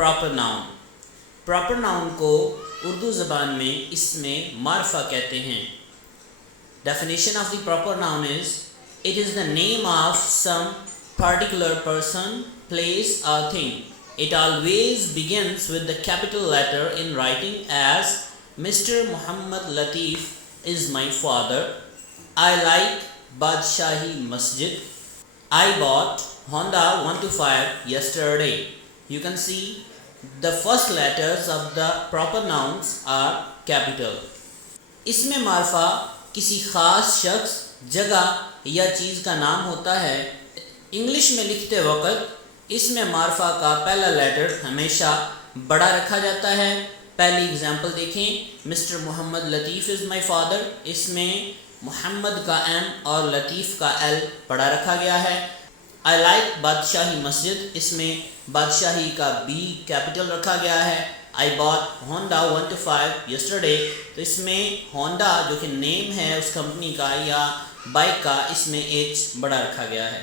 Proper noun. Proper noun को उर्दू ज़बान में इसमें मारफा कहते हैं। Definition of the proper noun is, it is the name of some particular person, place or thing. It always begins with the capital letter in writing, as Mr. Muhammad Latif is my father. I like Badshahi Masjid. I bought Honda 125 yesterday. You can see the first letters of the proper nouns are capital. इसमें मारफा किसी ख़ास शख्स, जगह या चीज़ का नाम होता है। इंग्लिश में लिखते वक्त इसमें मारफा का पहला लेटर हमेशा बड़ा रखा जाता है। पहली एग्जांपल देखें, mister Mohammad Latif is my father. इसमें मोहम्मद का एम और लतीफ़ का एल बड़ा रखा गया है। आई लाइक बादशाही मस्जिद, इसमें बादशाही का बी कैपिटल रखा गया है। आई बॉट होंडा 125 यस्टरडे, तो इसमें होंडा जो कि नेम है उस कंपनी का या बाइक का, इसमें एच बड़ा रखा गया है।